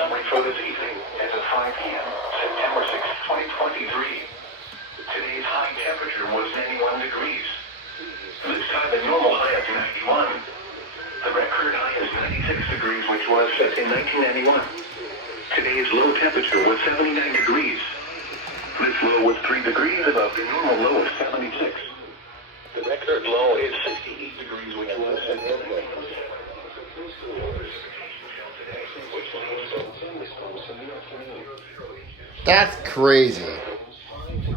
Summary for this evening is at 5 p.m., September 6, 2023. Today's high temperature was 91 degrees. This time the normal high is 91. The record high is 96 degrees, which was set in 1991. Today's low temperature was 79 degrees. This low was 3 degrees above the normal low of 76. The record low is 68 degrees, which was set in 1991. That's crazy.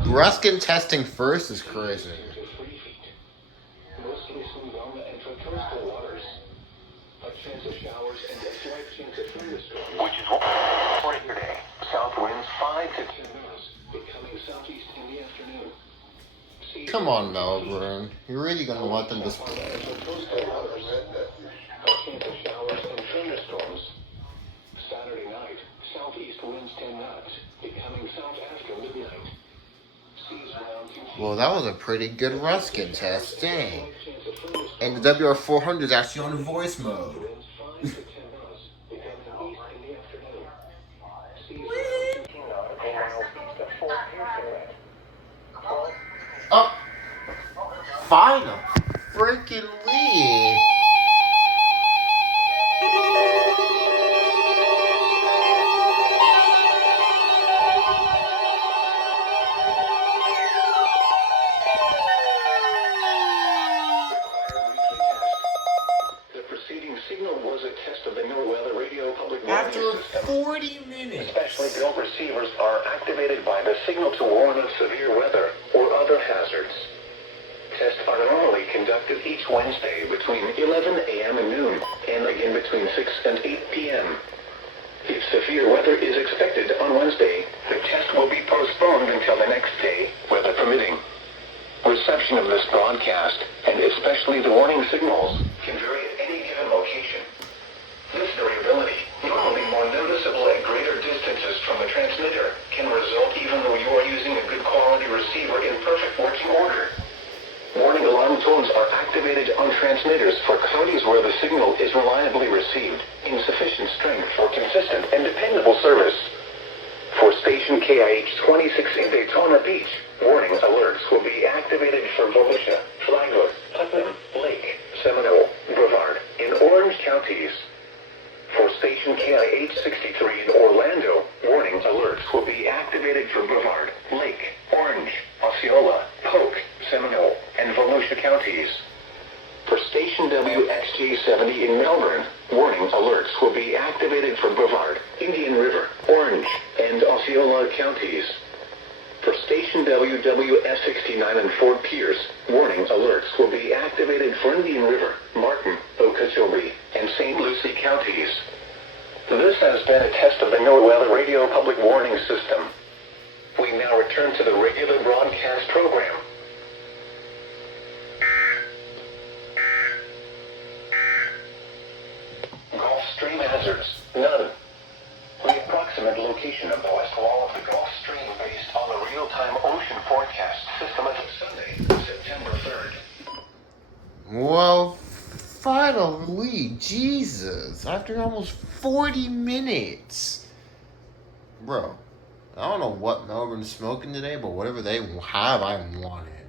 Ruskin testing first is crazy. Which is what today. South winds 5 to 10 knots, becoming southeast in the afternoon. Come on, Melbourne. You're really gonna let them just play. A chance of showers and thunderstorms. Saturday night, southeast winds 10 knots, becoming south after midnight. Seas round to Well, that was a pretty good Ruskin test, dang. And the WR400 is actually on voice mode. winds 5 to 10 knots, becoming east in the afternoon. Seas around 15 nautical miles east of Fort Pierce. Oh, final freaking lead. Signal was a test of the new weather radio public warning After system. 40 minutes. Especially billed receivers are activated by the signal to warn of severe weather or other hazards. Tests are normally conducted each Wednesday between 11 a.m. and noon, and again between 6 and 8 p.m. If severe weather is expected on Wednesday, the test will be postponed until the next day, weather permitting. Reception of this broadcast, and especially the warning signals, can vary at any given location. This variability, normally more noticeable at greater distances from the transmitter, can result even though you are using a good quality receiver in perfect working order. Warning alarm tones are activated on transmitters for counties where the signal is reliably received in sufficient strength for consistent and dependable service. For station KIH 26 in Daytona Beach, warning alerts will be activated for Volusia, Flagler, Putnam, Lake, Seminole, Brevard, in Orange counties. For station KIH 63 in Orlando, warning alerts will be activated for Brevard, Lake, Orange, Osceola, Polk, Seminole, and Volusia counties. For station WXG 70 in Melbourne, warning alerts will be activated for Brevard, Indian River, Orange, and Osceola counties. For station WWS 69 in Fort Pierce, warning alerts will be activated for Indian River, Martin, Okeechobee, and St. Lucie counties. This has been a test of the NOAA radio public warning system. We now return to the regular broadcast program. Gulf Stream hazards. None. The approximate location of the west wall of the Gulf Stream based on the real-time ocean forecast system as of Sunday, September 3rd. Well, finally, Jesus, after almost 40 minutes. Bro, I don't know what Melbourne's smoking today, but whatever they have, I want it.